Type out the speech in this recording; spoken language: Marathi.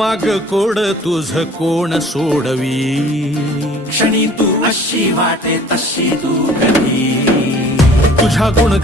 माग कोड तुझ कोण सोडवी. क्षणी तू अशी वाटे तशी तू कधी. तुझ्या गुण